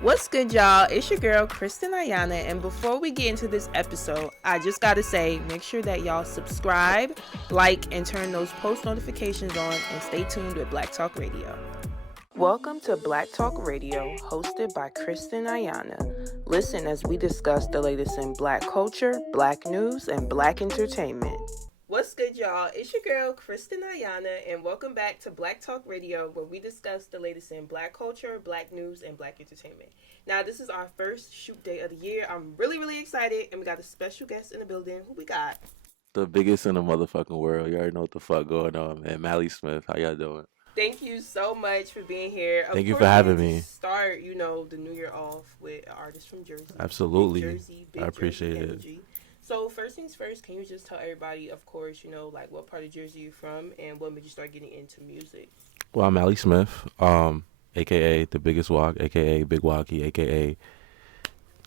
What's good, y'all? It's your girl, Kristen Ayana, and before we get into this episode, I just gotta say, make sure that y'all subscribe, like, and turn those post notifications on, and stay tuned with Black Talk Radio. Welcome to Black Talk Radio, hosted by Kristen Ayana. Listen as we discuss the latest in Black culture, Black news, and Black entertainment. What's good, y'all? It's your girl, Kristen Ayana, and welcome back to Black Talk Radio, where we discuss the latest in Black culture, Black news, and Black entertainment. Now, this is our first shoot day of the year. I'm really excited, and we got a special guest in the building. Who we got? The biggest in the motherfucking world. You already know what the fuck going on, man. Melanie Smith, how y'all doing? Thank you so much for being here. Thank you for having we me. Start, the new year off with an artist from Jersey. Absolutely. Big Jersey, I appreciate Jersey it. energy. So first things first, can you just tell everybody, of course, like what part of Jersey you're from and what made you start getting into music? Well, I'm Melanie Smith, aka the biggest walk, aka Big Walkie, aka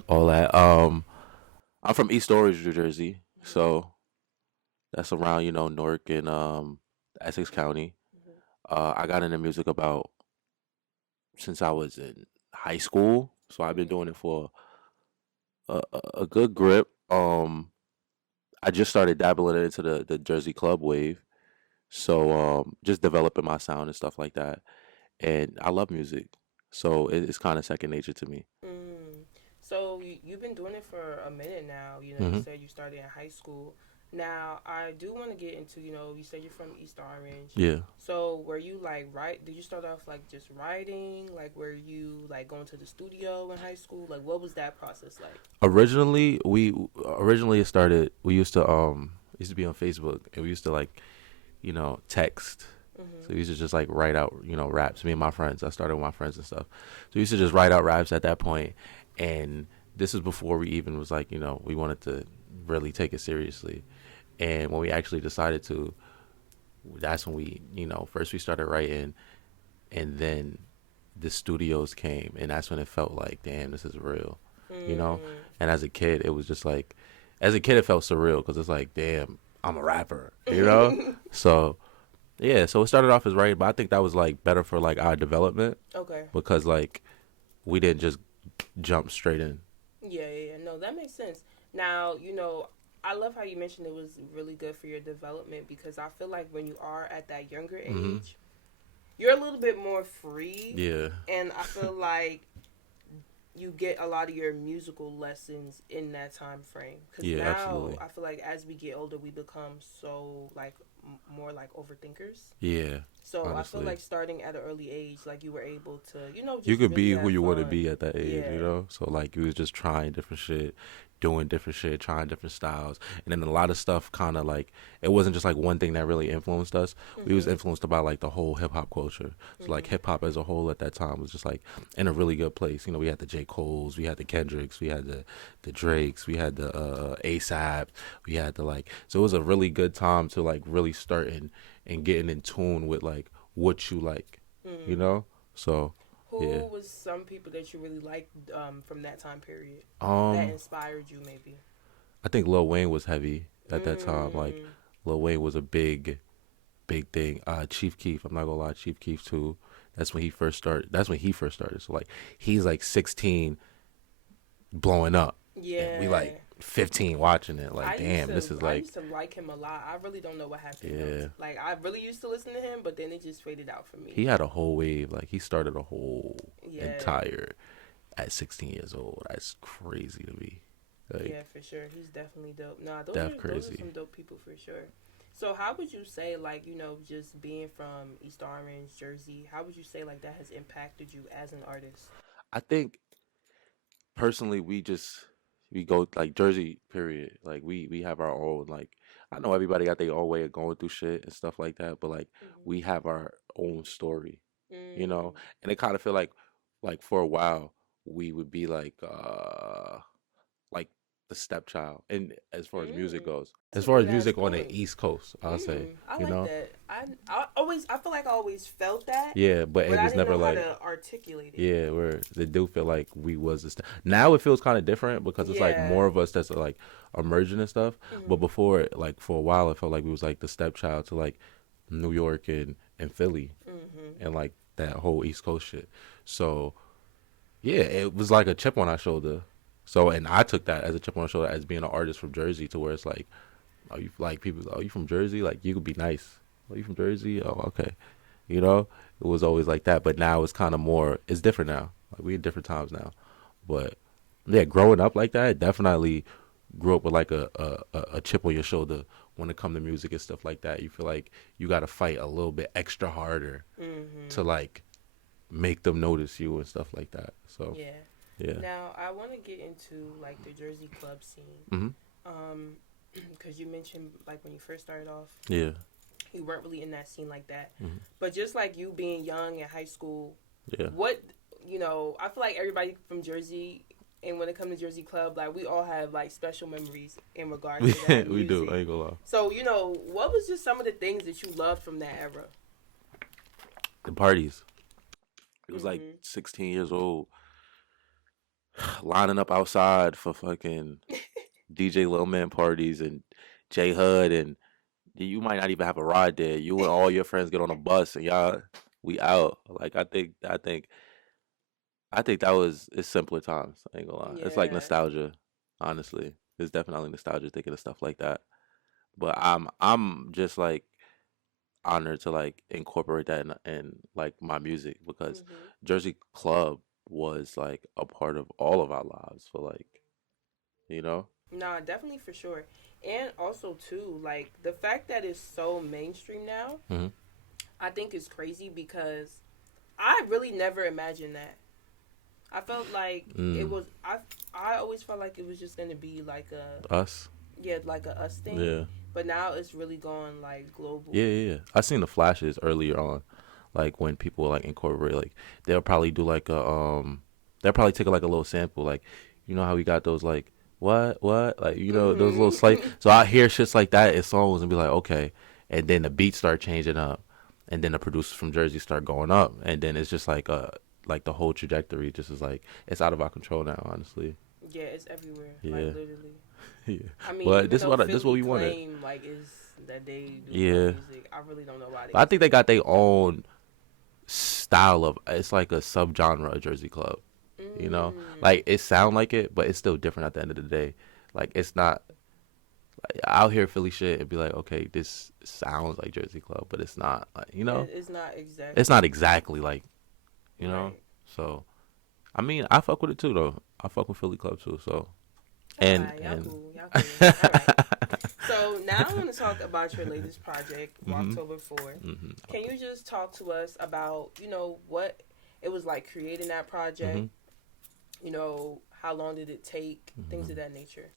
all that. I'm from East Orange, New Jersey, so that's around Newark and Essex County. I got into music about since I was in high school, so I've been doing it for a good grip. I just started dabbling into the Jersey club wave, so just developing my sound and stuff like that. And I love music, so it's kind of second nature to me. So you've been doing it for a minute now. You Hmm. said you started in high school. Now I do want to get into, you said you're from East Orange. Yeah. So were you did you start off like just writing? Like were you like going to the studio in high school? Like what was that process like? Originally it started. We used to be on Facebook, and we used to text. So we used to just like write out raps. Me and my friends. I started with my friends and stuff. So we used to just write out raps at that point, and this is before we even was like we wanted to really take it seriously. And when we actually decided to, that's when we first we started writing, and then the studios came, and that's when it felt like, damn, this is real, you know. And as a kid, it was just like, it felt surreal because it's like, damn, I'm a rapper, you know. So yeah, so it started off as writing, but I think that was like better for like our development. Okay. Because like we didn't just jump straight in. Yeah. No, that makes sense. Now, I love how you mentioned it was really good for your development because I feel like when you are at that younger age, you're a little bit more free. Yeah. And I feel like you get a lot of your musical lessons in that time frame. Because now absolutely. I feel like as we get older, we become so like more like overthinkers. Yeah. So honestly. I feel like starting at an early age, like you were able to, just you could really be who you want to fun. be at that age, So like you was just trying different shit, doing different shit, trying different styles, and then a lot of stuff kind of like it wasn't just like one thing that really influenced us. We was influenced by like the whole hip hop culture. So like hip hop as a whole at that time was just like in a really good place. We had the J. Coles, we had the Kendricks, we had the Drakes, we had the ASAP, we had the like. So it was a really good time to like really start and getting in tune with like what you like, So who yeah. was some people that you really liked from that time period that Um, inspired you maybe? I think Lil Wayne was heavy at that time. Like Lil Wayne was a big thing. Chief Keef, I'm not gonna lie, Chief Keef too. That's when he first started. So like he's like 16, blowing up. Yeah. And we like 15 watching it. Like damn, this is I like. used to like him a lot. I really don't know what happened. Yeah. Like I really used to listen to him, but then it just faded out for me. He had a whole wave. Like he started a whole entire at 16 years old. That's crazy to me. Like, yeah, for sure. He's definitely dope. Nah, those are some dope people for sure. So how would you say, like, just being from East Orange, Jersey, how would you say, like, that has impacted you as an artist? I think personally we go like Jersey period. Like we have our own like I know everybody got their own way of going through shit and stuff like that, but like we have our own story, And it kind of feel like for a while we would be like the stepchild, and as far as music goes, as far as music on the East Coast, I'll say, I like that. I feel like I always felt that. Yeah, but it was never like how to articulate it. Yeah, where they do feel like we was this. Now it feels kind of different because it's like more of us that's like emerging and stuff. But before, like for a while, it felt like we was like the stepchild to like New York and Philly and like that whole East Coast shit. So Yeah, it was like a chip on our shoulder. So, and I took that as a chip on the shoulder as being an artist from Jersey, to where it's like, are you like people? Are you from Jersey? Like you could be nice. Are you from Jersey? Oh, okay. You know, it was always like that. But now it's kind of more. It's different now. Like we in different times now. But yeah, growing up like that, definitely grew up with like a chip on your shoulder when it come to music and stuff like that. You feel like you got to fight a little bit extra harder to like make them notice you and stuff like that. So Yeah. yeah. Now I want to get into like the Jersey club scene. Hmm. Because you mentioned like when you first started off, Yeah. you weren't really in that scene like that. Hmm. But just like you being young in high school, Yeah. what I feel like everybody from Jersey, and when it comes to Jersey club, like we all have like special memories in regards to that We music. do. I ain't gonna lie. So what was just some of the things that you loved from that era? The parties. It was like 16 years old, lining up outside for fucking DJ Lil Man parties and J Hud, and you might not even have a ride there. You and all your friends get on a bus and y'all we out. Like I think that was it's simpler times. I ain't gonna lie. It's like Yeah. nostalgia, honestly. It's definitely nostalgia thinking of stuff like that. But I'm just like honored to like incorporate that in like my music, because Jersey Club was like a part of all of our lives for like, you know? Nah, definitely for sure. And also too, like the fact that it's so mainstream now, Hmm. I think is crazy because I really never imagined that. I felt like it was I always felt like it was just gonna be like a Us. like a us thing. Yeah. But now it's really going like global. Yeah. I seen the flashes earlier on, like when people like incorporate, like they'll probably do like they'll probably take like a little sample, like you know how we got those like what like those little slight. So I hear shits like that in songs and be like okay, and then the beats start changing up, and then the producers from Jersey start going up, and then it's just like the whole trajectory just is like it's out of our control now, honestly. Yeah, it's everywhere. Yeah. Like literally. Yeah. I mean, But even this though what Philly this what we wanted. claim like is that they do Yeah. music, I really don't know why they. I think they got their own style of it's like a subgenre of Jersey Club. You know, like it sound like it, but it's still different at the end of the day. Like it's not. Like, I'll hear Philly shit and be like, okay, this sounds like Jersey Club, but it's not. Like, It's not exactly. it's not exactly like, you know. Right. So, I mean, I fuck with it too, though. I fuck with Philly Club too. So, and Alright, y'all and cool. All right. So now I want to talk about your latest project, October 4th. Can you just talk to us about what it was like creating that project? How long did it take? Things of that nature.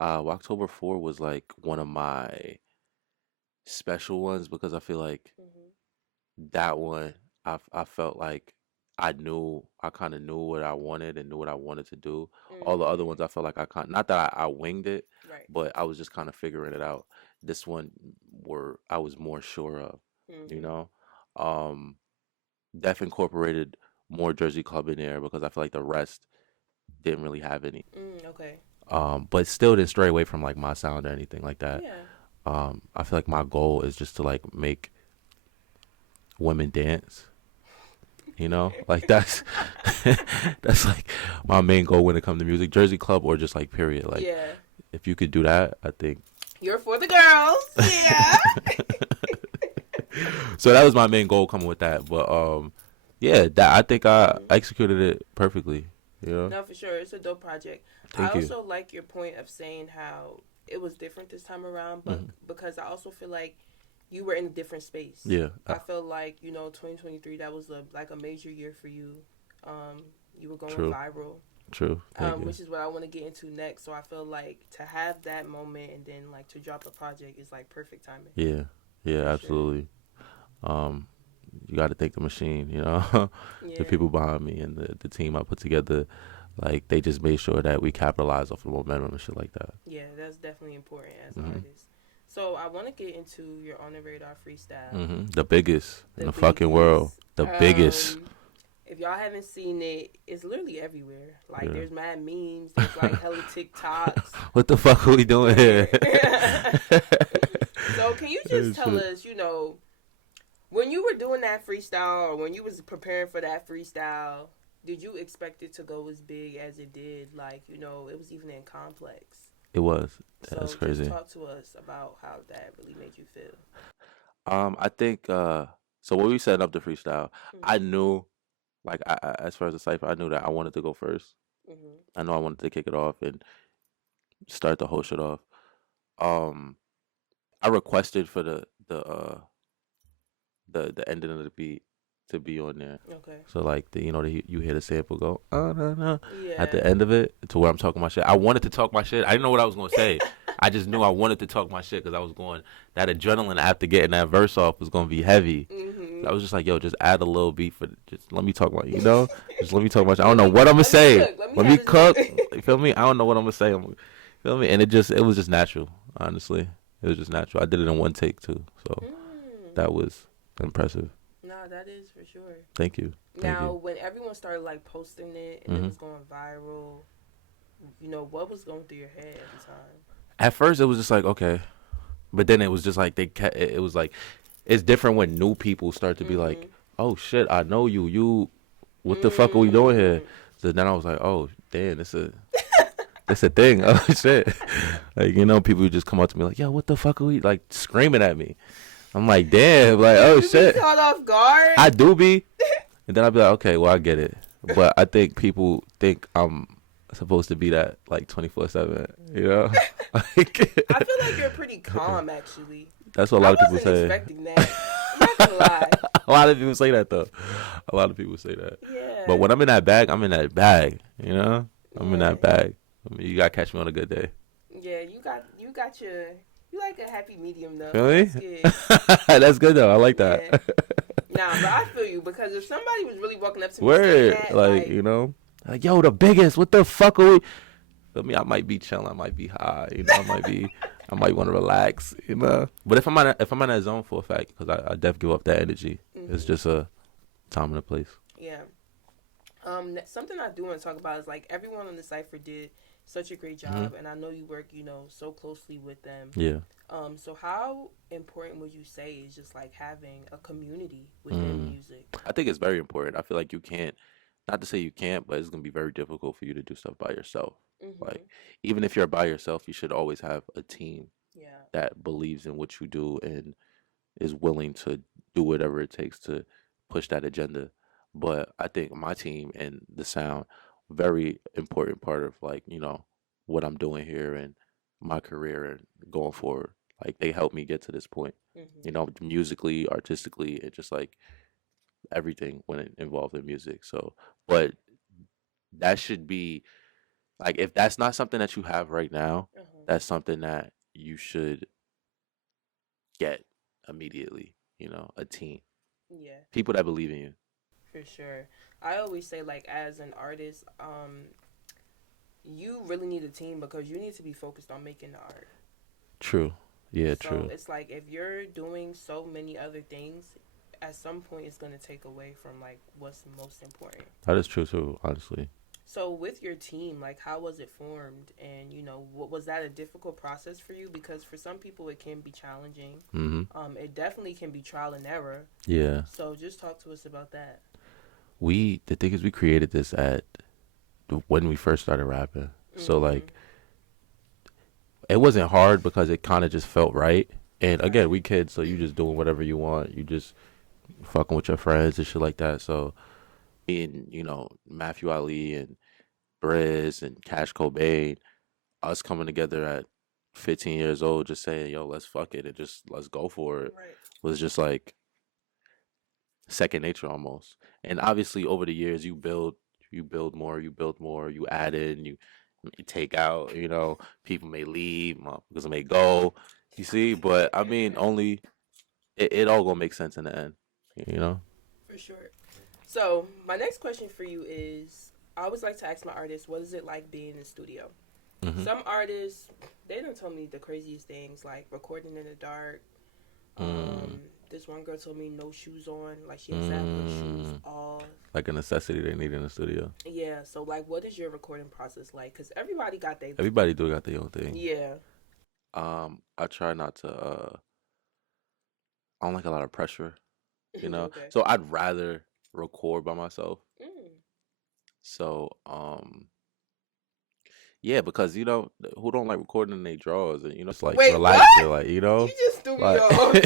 October 4 was like one of my special ones because I feel like that one I felt like I kind of knew what I wanted and knew what I wanted to do. All the other ones I felt like not that I winged it, Right. but I was just kind of figuring it out. This one I was more sure of, you know. Um, Def incorporated more Jersey Club in there because I feel like the rest didn't really have any. Okay. But still didn't stray away from like my sound or anything like that. Yeah. I feel like my goal is just to like make women dance. Like that's that's like my main goal when it comes to music, Jersey Club or just like period. Like Yeah. if you could do that, I think You're for the girls. Yeah. so that was my main goal coming with that. But yeah, that I think I executed it perfectly. No, for sure. It's a dope project. Thank I you. also like your point of saying how it was different this time around, but because I also feel like you were in a different space. Yeah. I feel like 2023 that was a major year for you. You were going True. viral. True. Thank you. Which is what I want to get into next. So I feel like to have that moment and then like to drop a project is like perfect timing. Yeah, absolutely. You got to thank the machine, the people behind me and the team I put together. Like they just made sure that we capitalize off the momentum and shit like that. Yeah, that's definitely important as an artist. So I want to get into your On the Radar freestyle. The biggest in the fucking world. The biggest. If y'all haven't seen it, it's literally everywhere. Like there's mad memes. There's like hella TikToks. What the fuck are we doing here? So can you just tell us, when you were doing that freestyle or when you was preparing for that freestyle, Did you expect it to go as big as it did? Like, you know, it was even in Complex. It was. That's So just crazy. talk to us about how that really made you feel. I think so when we set up the freestyle, I Mm-hmm. knew like as far as the cipher, I knew that I wanted to go first. Mm-hmm. I know I wanted to kick it off and start the whole shit off. Um, I requested for the ending of the beat to be on there. Okay. So like you hear the sample go no, no, at Yeah. the end of it to where I'm talking my shit. I wanted to talk my shit. I didn't know what I was gonna say. I just knew I wanted to talk my shit because I was going that adrenaline after getting that verse off was gonna be heavy. So Mm-hmm. I was just like, yo, just add a little beat for just let me talk my just let me talk my shit. I don't know Let me what I'm gonna let me say. cook. Let me Let have me this cook. beat. You feel me? I don't know what I'm gonna say. Feel me? And it was just natural. Honestly, it was just natural. I did it in one take too, so Mm. that was impressive. Nah, that is for sure. Thank you. Thank Now, you. when everyone started like posting it and it Hmm. was going viral, you know, what was going through your head at the time? At first, it was just like okay, but then it was just like it was like it's different when new people start to be like, Mm-hmm. oh shit, I know you. You, what the fuck are we doing here? Mm. So then I was like, oh damn, it's a thing. Oh shit, like people just come up to me like, yo, what the fuck are we like screaming at me? I'm like, damn, like Did oh you be shit, caught off guard? I do be, and then I'd be like, okay, well I get it, but I think people think I'm supposed to be that like 24/7, you know? Like, I feel like you're pretty calm, actually. that's what a I lot of people wasn't say. expecting that. I'm not gonna lie. A lot of people say that though. A lot of people say that. But Yeah. when I'm in that bag, I'm in that bag. You know, I'm in Yeah. that bag. I mean, you gotta catch me on a good day. Yeah. You got your you like a happy medium though. Feel me? That's good. That's good though. I like that. Yeah. Nah, but I feel you because if somebody was really walking up to me saying Word, that, like like, like yo, the biggest. What the fuck are we? Feel me? I might be chilling. I might be high. I might want to relax. But if I'm in that zone for a fact, because I def give up that energy. It's mm-hmm. just a time and a place. Yeah. Something I do want to talk about is like everyone on the cipher did such a great Hmm. job, and I know you work, you know, so closely with them. Yeah. So how important would you say is just like having a community within music? I think it's very important. I feel like you can't, not to say you can't, but it's gonna be very difficult for you to do stuff by yourself. Mm-hmm. Like even if you're by yourself, you should always have a team Yeah. that believes in what you do and is willing to do whatever it takes to push that agenda. But I think my team and the sound, very important part of like, what I'm doing here and my career and going forward. Like they helped me get to this point, Mm-hmm. musically, artistically, and just like everything when it involved in music. So, but that should be like if that's not something that you have right now, Uh-huh. that's something that you should get immediately. A team, Yeah, people that believe in you. for sure. I always say like as an artist, you really need a team because you need to be focused on making the art. True. Yeah, So true. it's like if you're doing so many other things, at some point it's gonna take away from like what's most important. That is true too, honestly. So with your team, like how was it formed, and you know, what was that a difficult process for you? Because for some people it can be challenging. Hmm. It definitely can be trial and error. Yeah. So just talk to us about that. The thing is, we created this at when we first started rapping. So Mm-hmm. like, it wasn't hard because it kind of just felt right. And again, Right. we kids, so you just doing whatever you want. You just fucking with your friends and shit like that. So being, Matthew Ali and Briz and Cash Cobain, us coming together at 15 years old, just saying, yo, let's fuck it and just let's go for it, Right. was just like second nature almost. And obviously over the years you build more, you add in, you take out, people may leave, motherfuckers may go. You see, but I mean only it all gonna make sense in the end, you know? For sure. So my next question for you is, I always like to ask my artists, what is it like being in the studio? Hmm. Some artists, they don't tell me the craziest things, like recording in the dark. Mm, This one girl told me no shoes on, like she has to have her shoes mm, off. like a necessity they need in the studio. Yeah, so like, what is your recording process like? Because everybody got their, Everybody do got their own thing. yeah. I try not to I don't like a lot of pressure, Okay. So I'd rather record by myself. Mm. So, yeah, because who don't like recording in their drawers and it's like Wait, what? relaxing, like You just threw me like off.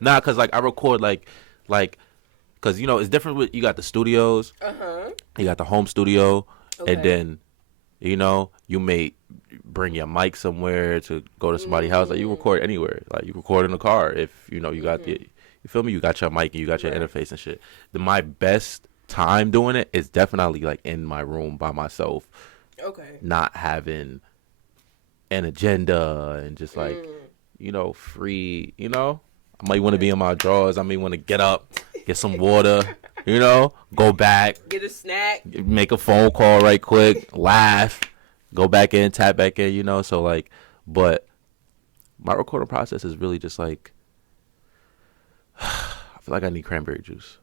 nah, cause like I record like, cause it's different with you got the studios, you got the home studio, and Okay. then you may bring your mic somewhere to go to somebody's house. Like you record anywhere. Like you record in the car if you got you feel me? You got your mic and you got your Right. interface and shit. My best time doing it is definitely like in my room by myself, Okay. not having an agenda and just like free. I might want to be in my drawers. I may want to get up, get some water. Go back, Get a snack. make a phone call right quick, laugh, go back in, tap back in. So like, but my recording process is really just like, I feel like I need cranberry juice.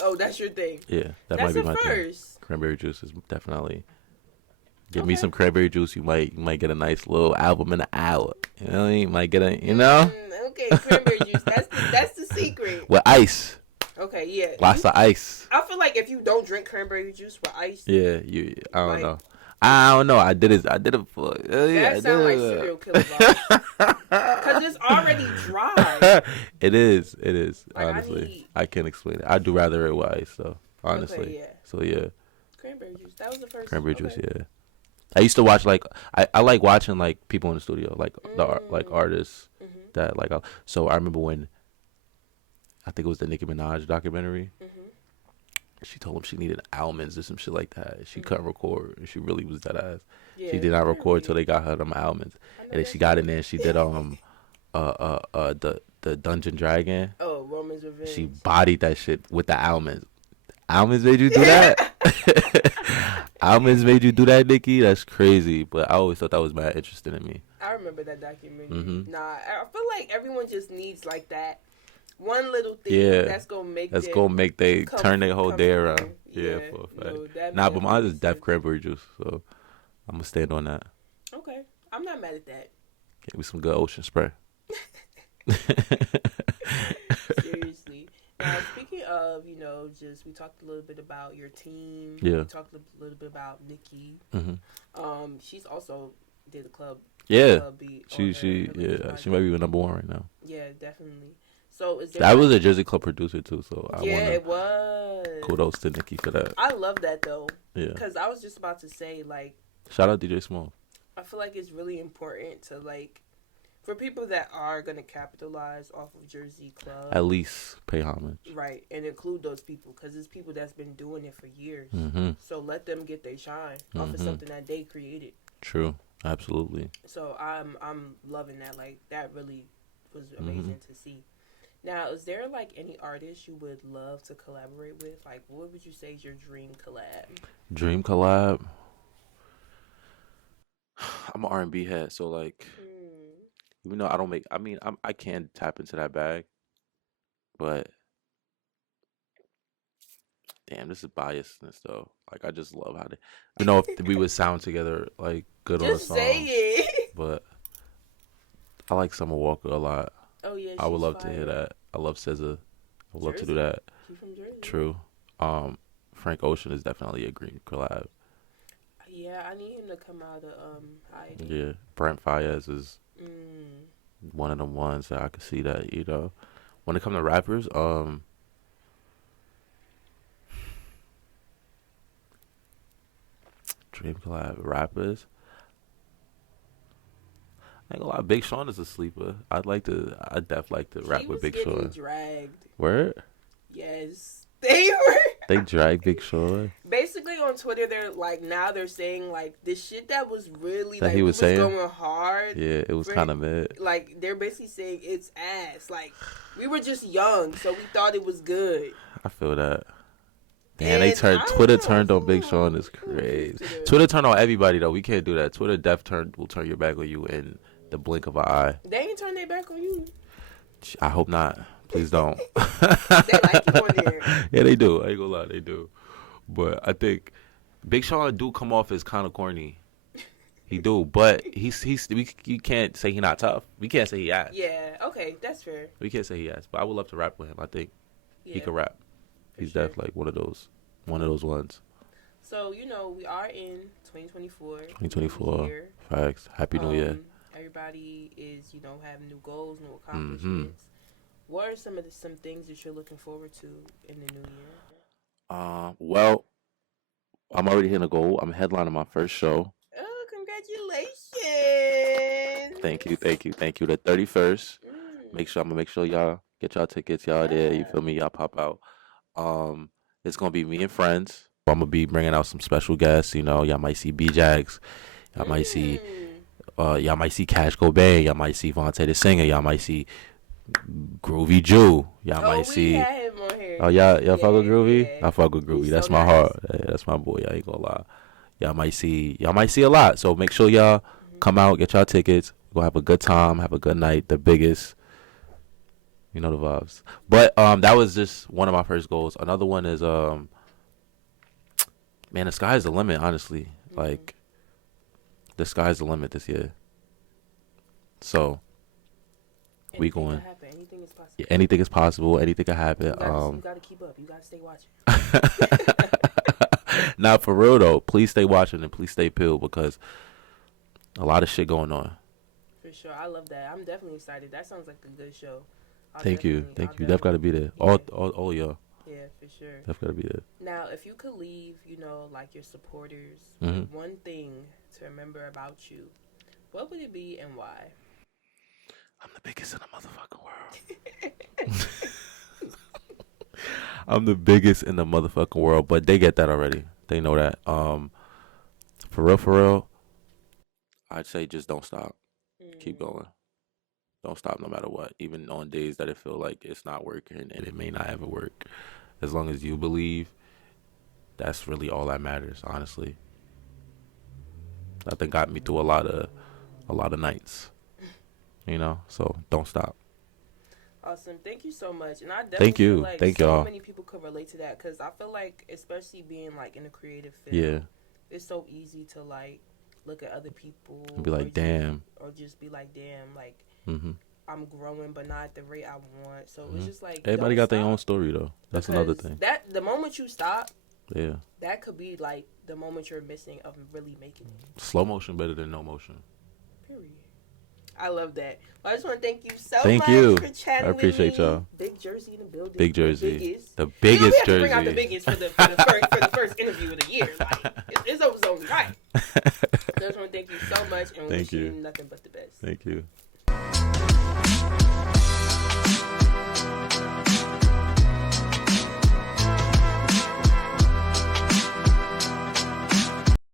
Oh, that's your thing. Yeah, that That's might be a my thing. first. Cranberry juice is definitely. Give me some cranberry juice. You might get a nice little album in an hour. You know what I mean? You might get Okay, cranberry juice. That's the secret. with ice. Okay, yeah. Lots of ice. I feel like if you don't drink cranberry juice with ice, Yeah, I don't know. I did it for. that sounds like serial killer vibes. Because it's already dry. It is. Like, Honestly, I can't explain it. I do rather it with ice, though. Honestly. Okay, yeah. So yeah. Cranberry juice. That was the first. Cranberry juice. Yeah. I used to watch like I like watching like people in the studio, like like artists that like. So I remember when I think it was the Nicki Minaj documentary. She told him she needed almonds or some shit like that. She couldn't record. She really was that ass. Yeah, She did not record till they got her them almonds, and then she got in there. And she did the Dungeon Dragon. Oh, Roman's Revenge. She bodied that shit with the almonds. Almonds made you do that? Almonds made you do that, Nikki? That's crazy. But I always thought that was mad interesting to me. I remember that documentary. Nah, I feel like everyone just needs like that one little thing that's gonna make they turn their whole day around. Yeah, for a fact. No, nah, but mine is Def Cranberry Juice, so I'm gonna stand on that. Okay, I'm not mad at that. Give me some good ocean spray. Seriously. Now, speaking of, just we talked a little bit about your team. Yeah. We talked a little bit about Nikki. She's also did a club. Yeah. Club beat She might be the number one right now. Yeah, definitely. So is there? That was a Jersey Club producer too, so it was. Kudos to Nikki for that. I love that though. Yeah. Because I was just about to say, like, shout out DJ Small. I feel like it's really important to like, for people that are gonna capitalize off of Jersey Club, at least pay homage. Right, and include those people because it's people that's been doing it for years. So let them get their shine off of something that they created. True, absolutely. So I'm loving that. Like that really was amazing to see. Now, is there like any artists you would love to collaborate with? Like, what would you say is your dream collab? Dream collab. I'm an R&B head, so like, even though I don't make, I can tap into that bag, but damn, this is biasness though. Like, I just love how they, if we would sound together like good on a Just song. say it. But I like Summer Walker a lot. Oh yeah, I would love to hear that. I love SZA. I would love to do that. She's from Jersey. True. Frank Ocean is definitely a green collab. Yeah, I need him to come out of hiding. Yeah, Brent Faiyaz is one of them ones that I could see that. When it comes to rappers, dream collab rappers. I ain't gonna lie, Big Sean is a sleeper. I'd def like to rap with Big Sean. He was getting dragged. Word? Yes. They were. They dragged Big Sean. Basically on Twitter, they're saying like this shit that was really that like he was saying going hard. Yeah, it was kind of mid. Like they're basically saying it's ass. Like we were just young, so we thought it was good. I feel that. Damn, Twitter turned on Big Sean is crazy. Twitter turned on everybody though. We can't do that. Twitter will turn your back on you in the blink of an eye. They ain't turn their back on you. I hope not. Please don't. They like you on there. Yeah, they do. I ain't gonna lie, they do. But I think Big Sean do come off as kind of corny. He do, but you can't say he not tough. We can't say he ass. Yeah, okay, that's fair. We can't say he ass, but I would love to rap with him. I think he could rap. He's sure. definitely like one of those ones. So, we are in 2024. 2024. Facts. Happy New Year. Everybody is, having new goals, new accomplishments. What are some things that you're looking forward to in the new year? Well, I'm already hitting a goal. I'm headlining my first show. Oh, congratulations! Thank you. The 31st. I'm gonna make sure y'all get y'all tickets. Y'all there. You feel me? Y'all pop out. It's gonna be me and friends. I'm gonna be bringing out some special guests. Y'all might see B-Jags. Y'all might see Cash Cobain. Y'all might see Vontae the Singer. Y'all might see Groovy Jew. Y'all might see. Had him on here. Oh, y'all fuck with Groovy? Yeah. I fuck with Groovy. He's That's so my nice. heart. Yeah, that's my boy. I ain't gonna lie. Y'all might see a lot. So make sure y'all come out, get y'all tickets. We're gonna have a good time, have a good night. The biggest. You know the vibes. But that was just one of my first goals. Another one is man, the sky's the limit, honestly. Like the sky's the limit this year. So we going. Anything is possible. Yeah, anything is possible. Anything can happen. You gotta keep up. You gotta stay watching. Not for real though. Please stay watching and please stay peeled because a lot of shit going on. For sure, I love that. I'm definitely excited. That sounds like a good show. Thank you. Def gotta be there. Yeah. All y'all. Yeah, for sure. Def gotta be there. Now, if you could leave, like your supporters, one thing to remember about you, what would it be and why? I'm the biggest in the motherfucking world. I'm the biggest in the motherfucking world, but they get that already. They know that. For real, I'd say just don't stop. Keep going. Don't stop no matter what. Even on days that it feel like it's not working and it may not ever work. As long as you believe, that's really all that matters, honestly. I think got me through a lot of nights. So don't stop. Awesome. Thank you so much. And I definitely feel like Thank so y'all. many people could relate to that because I feel like, especially being like in a creative field, it's so easy to like look at other people and be like, damn. Or just be like, damn, like I'm growing but not at the rate I want. So it's just like everybody got their own story though. That's another thing. That the moment you stop, that could be like the moment you're missing of really making it. Slow motion better than no motion. Period. I love that. Well, I just want to thank you so much for chatting with me. I appreciate y'all. Big Jersey in the building. Big Jersey. The biggest we have Jersey. To bring out the biggest for the first interview of the year. Like, it's only right. So I just want to thank you so much and wish you nothing but the best. Thank you.